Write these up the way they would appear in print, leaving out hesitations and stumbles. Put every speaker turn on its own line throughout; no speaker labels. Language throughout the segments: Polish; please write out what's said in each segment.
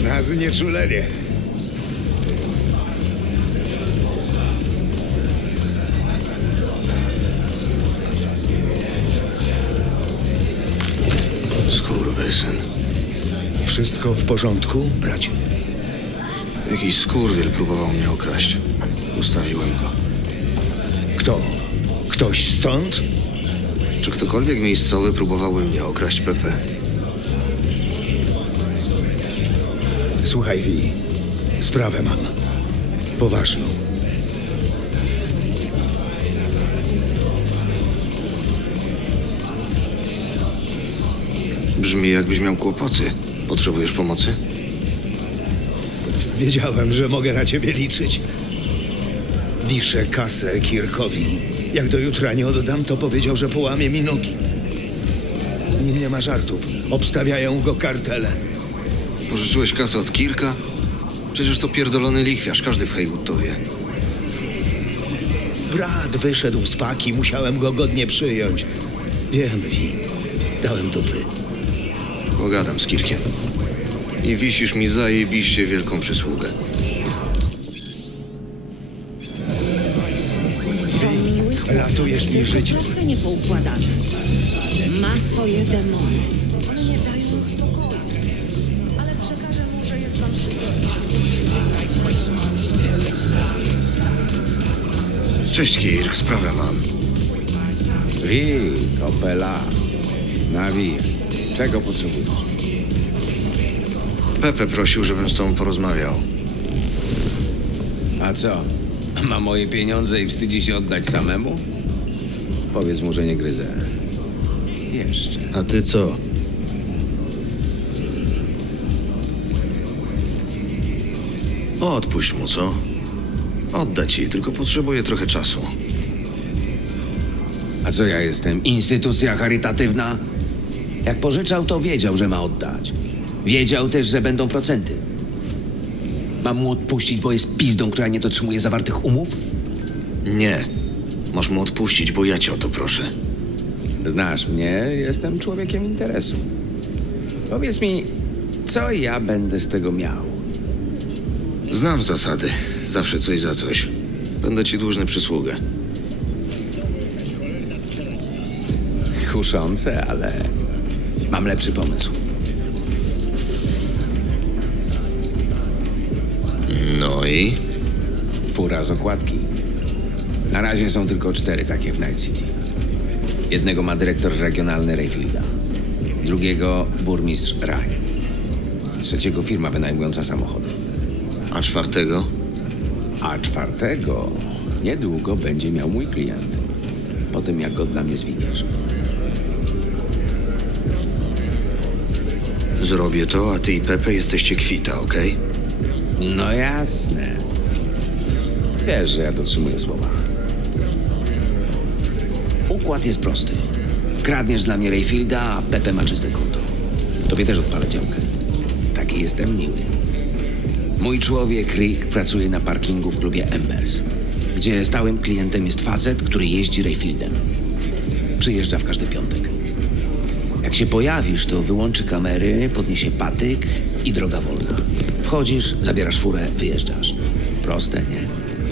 Na znieczulenie.
Skurwysyn.
Wszystko w porządku, bracie?
Jakiś skurwiel próbował mnie okraść. Ustawiłem go.
Kto? Ktoś stąd?
Czy ktokolwiek miejscowy próbowałby mnie okraść, Pepe?
Słuchaj, Vi. Sprawę mam. Poważną.
Brzmi, jakbyś miał kłopoty. Potrzebujesz pomocy?
Wiedziałem, że mogę na ciebie liczyć. Wiszę kasę Kirkowi. Jak do jutra nie oddam, to powiedział, że połamie mi nogi. Z nim nie ma żartów. Obstawiają go kartele.
Pożyczyłeś kasę od Kirka? Przecież to pierdolony lichwiarz. Każdy w Haywood to wie.
Brat wyszedł z paki, musiałem go godnie przyjąć. Wiem, Vi. Dałem dupy.
Pogadam z Kirkiem. I wisisz mi zajebiście wielką przysługę.
To miły chłopak,
Ratujesz mi życie.
trochę niepoukładany. Ma swoje demony. One nie dają mu spokoju. Ale przekażę mu, że jest wam przyjemny.
Cześć, Kirk. Sprawę mam.
Wi, kopela. Nawijaj. Czego potrzebujesz?
Pepe prosił, żebym z tobą porozmawiał.
A co? Ma moje pieniądze i wstydzi się oddać samemu? Powiedz mu, że nie gryzę. Jeszcze.
A ty co? Odpuść mu, co? Odda ci, tylko potrzebuję trochę czasu.
A co ja jestem? Instytucja charytatywna? Jak pożyczał, to wiedział, że ma oddać. Wiedział też, że będą procenty. Mam mu odpuścić, bo jest pizdą, która nie dotrzymuje zawartych umów?
Nie. Masz mu odpuścić, bo ja cię o to proszę.
Znasz mnie, jestem człowiekiem interesu. Powiedz mi, co ja będę z tego miał?
Znam zasady. Zawsze coś za coś. Będę ci dłużny przysługę.
Kuszące, ale mam lepszy pomysł.
No i?
Fura z okładki. Na razie są tylko 4 takie w Night City. Jednego ma dyrektor regionalny Rayfielda. Drugiego burmistrz Ryan. Trzeciego firma wynajmująca samochody.
A czwartego?
A czwartego niedługo będzie miał mój klient. Po tym, jak go dla mnie zwiniesz.
Zrobię to, a ty i Pepe jesteście kwita, okej?
No jasne. Wiesz, że ja dotrzymuję słowa. Układ jest prosty. Kradniesz dla mnie Rayfielda, a Pepe ma czyste konto. Tobie też odpalę działkę. Taki jestem miły. Mój człowiek Rick pracuje na parkingu w klubie Embers, gdzie stałym klientem jest facet, który jeździ Rayfieldem. Przyjeżdża w każdy piątek. Jak się pojawisz, to wyłączy kamery, podniesie patyk i droga wolna. Wchodzisz, zabierasz furę, wyjeżdżasz. Proste, nie?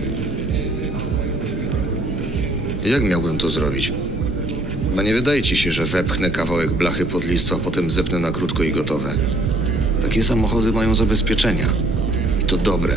Jak miałbym to zrobić? Bo nie wydaje ci się, że wepchnę kawałek blachy pod listwa, potem zepnę na krótko i gotowe. Takie samochody mają zabezpieczenia. I to dobre.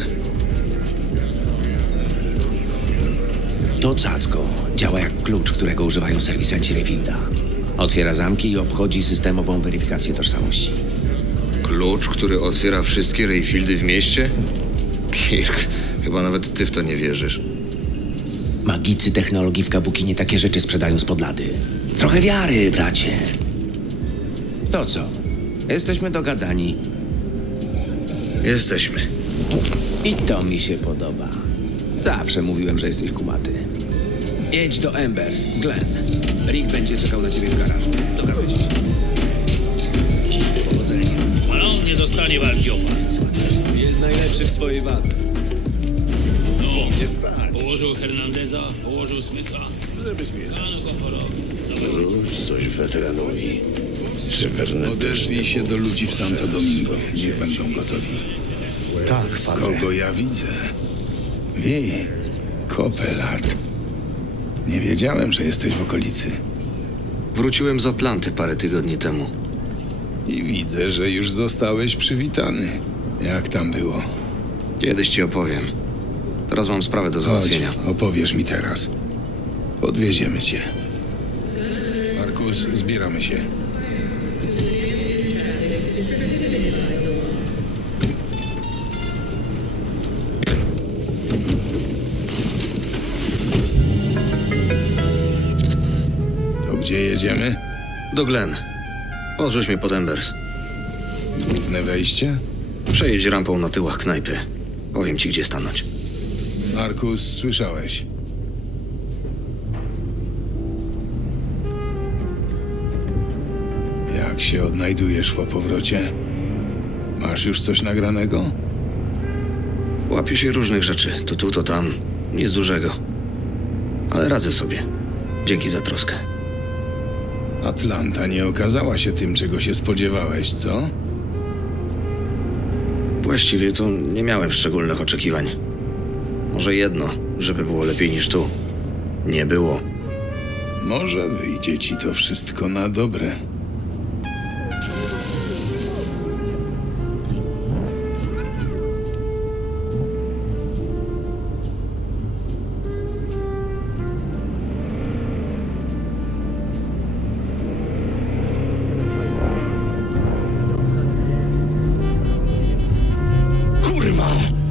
To cacko działa jak klucz, którego używają serwisanci Rayfielda. Otwiera zamki i obchodzi systemową weryfikację tożsamości.
Klucz, który otwiera wszystkie Rayfieldy w mieście? Kirk, chyba nawet ty w to nie wierzysz.
Magicy technologii w Kabukinie takie rzeczy sprzedają spod lady. Trochę wiary, bracie. To co? Jesteśmy dogadani.
Jesteśmy.
I to mi się podoba. Zawsze mówiłem, że jesteś kumaty. Jedź do Embers, Glenn. Rick będzie czekał na ciebie w garażu. Dogadamy się. Powodzenia.
Ale on nie dostanie walki o pas.
Jest najlepszy w swojej wadze.
No, położył Hernandeza, położył Smitha. Kanu komforowy.
Rzuć coś weteranowi.
Odezwij się do ludzi w Santo Domingo. Niech będą gotowi.
Tak, padre.
Kogo ja widzę? Wi, Kopelat. Nie wiedziałem, że jesteś w okolicy.
Wróciłem z Atlanty parę tygodni temu.
I widzę, że już zostałeś przywitany. Jak tam było?
Kiedyś ci opowiem. Teraz mam sprawę do
Chodź,
załatwienia.
opowiesz mi teraz. Podwieziemy cię. Markus, zbieramy się. To gdzie jedziemy?
Do Glen. Odrzuć mnie pod Embers.
Główne wejście?
Przejedź rampą na tyłach knajpy. Powiem ci, gdzie stanąć.
Markus, słyszałeś. Jak się odnajdujesz po powrocie? Masz już coś nagranego?
Łapię się różnych rzeczy. To tu, to tam. Nic dużego. Ale radzę sobie. Dzięki za troskę.
Atlanta nie okazała się tym, czego się spodziewałeś, co?
Właściwie to nie miałem szczególnych oczekiwań. Może jedno, żeby było lepiej niż tu. Nie było.
Może wyjdzie ci to wszystko na dobre.
Kurwa!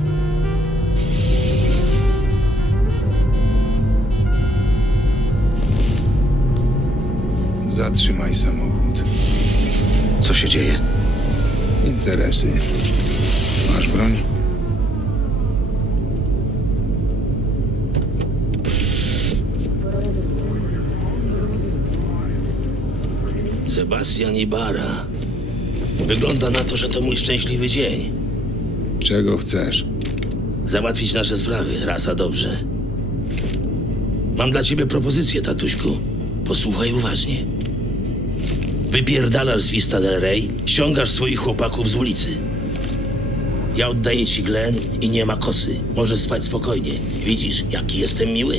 Zatrzymaj samochód.
Co się dzieje?
Interesy. Masz broń?
Sebastian Ibarra. Wygląda na to, że to mój szczęśliwy dzień.
Czego chcesz?
Załatwić nasze sprawy, raz a dobrze. Mam dla ciebie propozycję, tatuśku. Posłuchaj uważnie. Wypierdalasz z Vista del Rey, ściągasz swoich chłopaków z ulicy. Ja oddaję ci Glen i nie ma kosy. Możesz spać spokojnie. Widzisz, jaki jestem miły?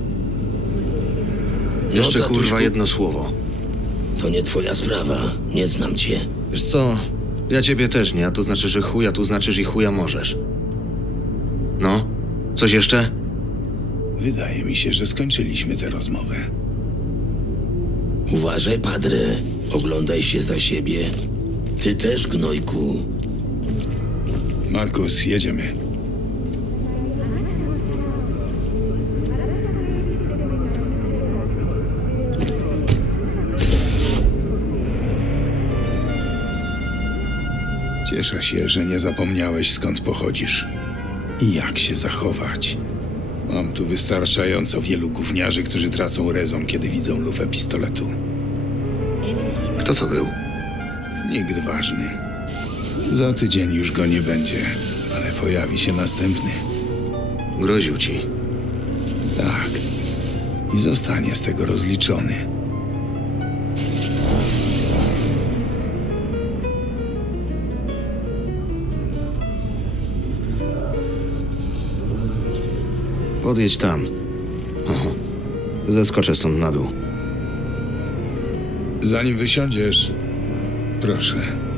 Jeszcze
tatuśku,
kurwa jedno słowo.
To nie twoja sprawa. Nie znam cię.
Wiesz co? Ja ciebie też nie, a to znaczy, że chuja tu znaczysz i chuja możesz. No? Coś jeszcze?
Wydaje mi się, że skończyliśmy tę rozmowę.
Uważaj, padre. Oglądaj się za siebie. Ty też, gnojku.
Markus, jedziemy. Cieszę się, że nie zapomniałeś, skąd pochodzisz i jak się zachować. Mam tu wystarczająco wielu gówniarzy, którzy tracą rezon, kiedy widzą lufę pistoletu.
Kto to był?
Nikt ważny. Za tydzień już go nie będzie, ale pojawi się następny.
Groził ci.
Tak. I zostanie z tego rozliczony.
Podjedź tam. Aha. Zeskoczę stąd na dół.
Zanim wysiądziesz, proszę.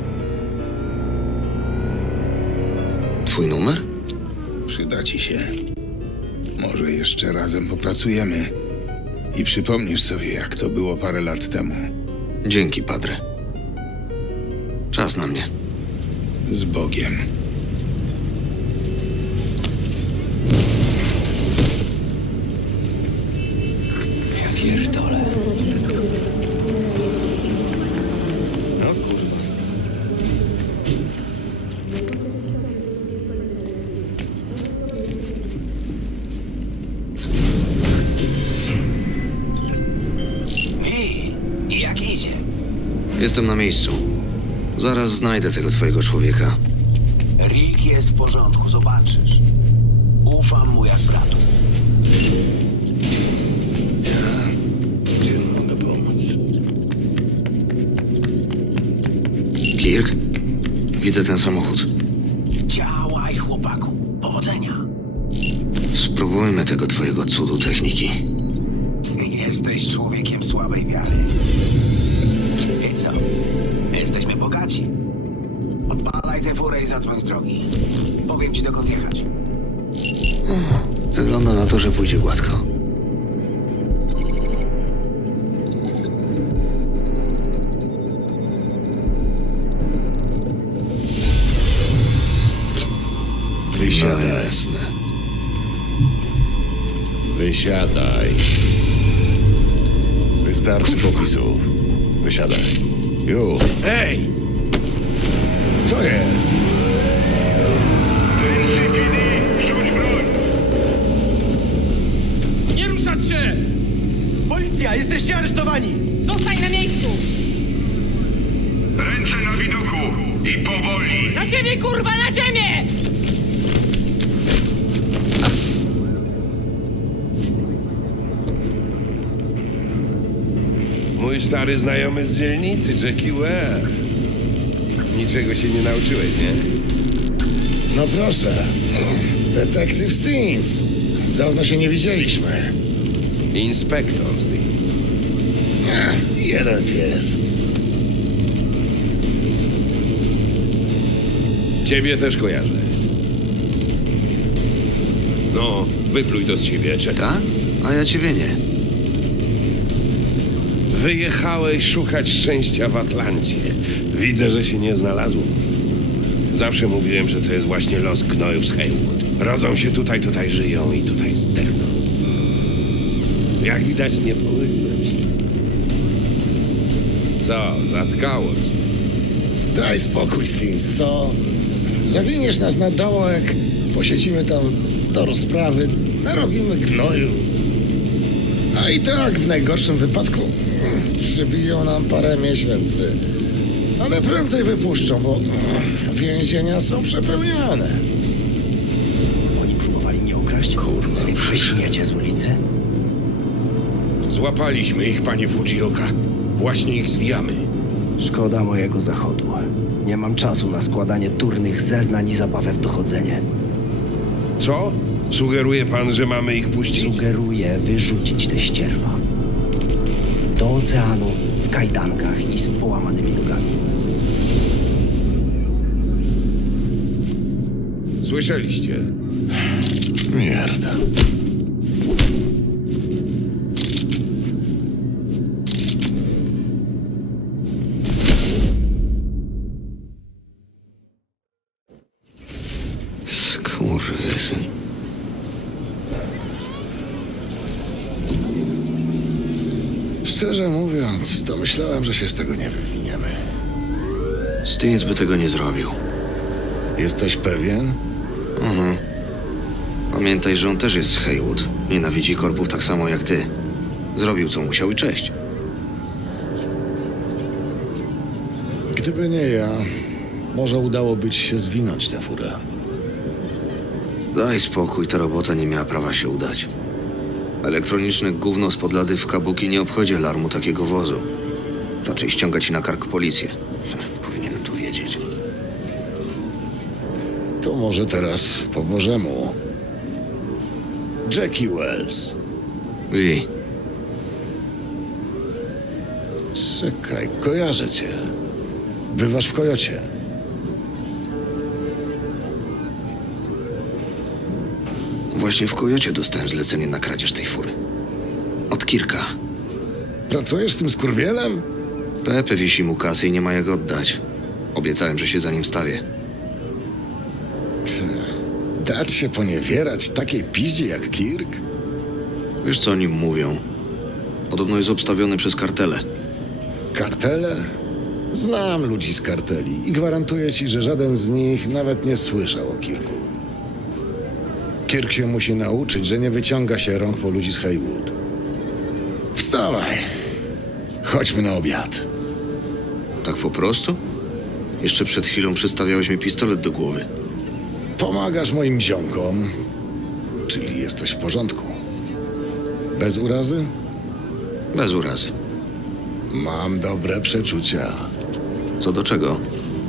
Twój numer?
Przyda ci się. Może jeszcze razem popracujemy i przypomnisz sobie, jak to było parę lat temu.
Dzięki, padre. Czas na mnie.
Z Bogiem.
Pierdolę. No kurwa.
I jak idzie?
Jestem na miejscu. Zaraz znajdę tego twojego człowieka.
Rick jest w porządku, zobaczysz. Ufam mu jak bratu.
Czym mogę pomóc?
Kirk? Widzę ten samochód.
Działaj, chłopaku. Powodzenia.
Spróbujmy tego twojego cudu techniki.
Jesteś człowiekiem słabej wiary. I co? Jesteśmy bogaci. Odpalaj tę furę i zadzwoń z drogi. Powiem ci, dokąd jechać.
Wygląda na to, że pójdzie gładko.
Wysiadaj.
No jasne.
Wysiadaj. Wystarczy popisów. Wysiadaj. Już.
Hej!
Co jest?
Nie ruszać się! Policja, jesteście aresztowani!
Zostań na miejscu!
Ręce na widoku i powoli.
Na ziemię, kurwa, na ziemię!
Mój stary znajomy z dzielnicy, Jackie Wells. Niczego się nie nauczyłeś, nie?
No proszę. Detektyw Stins. Dawno się nie widzieliśmy.
Inspektor Stins.
Jeden pies.
Ciebie też kojarzę. No, wypluj to z siebie, czekaj.
Tak? A ja ciebie nie.
Wyjechałeś szukać szczęścia w Atlancie. Widzę, że się nie znalazło. Zawsze mówiłem, że to jest właśnie los gnojów z Haywood. Rodzą się tutaj, tutaj żyją i tutaj zdechną. Jak widać, nie pomyliłeś. Co, zatkało cię?
Daj spokój, Stins, co? Zawiniesz nas na dołek, posiedzimy tam do rozprawy, narobimy gnoju. A i tak w najgorszym wypadku przybiją nam parę miesięcy. Ale prędzej wypuszczą, bo więzienia są przepełnione.
Oni próbowali mnie ukraść? Kurwa. Wyśmiecie z ulicy?
Złapaliśmy ich, panie Fujioka. Właśnie ich zwijamy.
Szkoda mojego zachodu. Nie mam czasu na składanie durnych zeznań i zabawę w dochodzenie.
Co? Sugeruje pan, że mamy ich puścić?
Sugeruję wyrzucić te ścierwa. Do oceanu, w kajdankach i z połamanymi nogami.
Słyszeliście?
Mierda.
Skurwysyn.
Szczerze mówiąc, to myślałem, że się z tego nie wywiniemy.
Stins by tego nie zrobił.
Jesteś pewien?
Pamiętaj, że on też jest z Haywood. Nienawidzi korpów tak samo jak ty. Zrobił co musiał i cześć.
Gdyby nie ja, może udałoby ci się zwinąć tę furę.
Daj spokój, ta robota nie miała prawa się udać. Elektroniczne gówno spod lady w Kabuki nie obchodzi alarmu takiego wozu. Raczej ściąga ci na kark policję. Powinienem to wiedzieć.
To może teraz po Bożemu. Jackie Wells.
Wi,
Czekaj, kojarzę cię. Bywasz w Kojocie.
właśnie w Kojocie dostałem zlecenie na kradzież tej fury. Od Kirka.
Pracujesz z tym skurwielem?
Pepe wisi mu kasy i nie ma jak oddać. Obiecałem, że się za nim stawię.
Dać się poniewierać takiej piździe jak Kirk?
Wiesz, co o nim mówią? Podobno jest obstawiony przez kartele.
Kartele? Znam ludzi z karteli i gwarantuję ci, że żaden z nich nawet nie słyszał o Kirku. Kirk się musi nauczyć, że nie wyciąga się rąk po ludzi z Haywood. Wstawaj. Chodźmy na obiad.
Tak po prostu? Jeszcze przed chwilą przystawiałeś mi pistolet do głowy.
Pomagasz moim ziomkom, czyli jesteś w porządku. Bez urazy?
Bez urazy.
Mam dobre przeczucia.
Co do czego?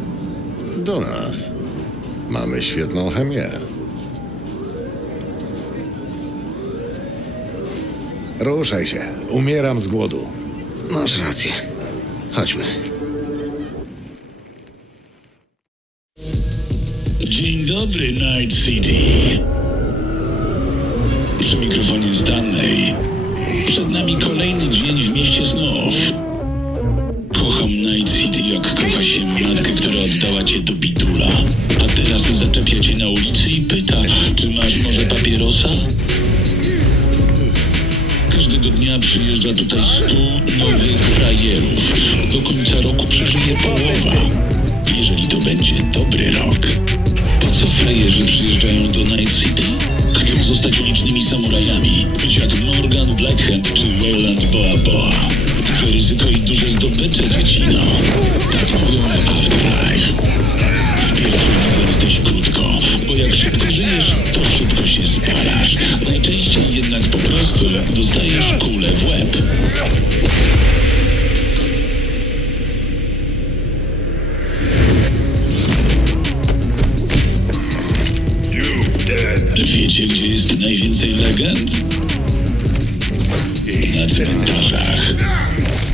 Do nas. Mamy świetną chemię. Ruszaj się. Umieram z głodu.
Masz rację. Chodźmy.
Dzień dobry, Night City. Przy mikrofonie Stanley. Przed nami kolejny dzień w mieście snów. Kocham Night City, jak kocha się matkę, która oddała cię do bidula. A teraz zaczepia cię na ulicy i pyta, czy masz może papierosa? Każdego dnia przyjeżdża tutaj 100 nowych frajerów. Do końca roku przeżyje połowa. Jeżeli to będzie dobry rok. Po co frajerzy przyjeżdżają do Night City? Chcą zostać ulicznymi samurajami. Być jak Morgan Blackhand czy Wayland Boa Boa. Duże ryzyko i duże zdobycze, dziecino. Tak mówią w Afterlife. W pierwszym lidze jesteś krótko, bo jak szybko żyjesz, to szybko się spalasz. Najczęściej jednak po prostu dostajesz kulę w łeb. Wiecie, gdzie jest najwięcej legend? Na cmentarzach.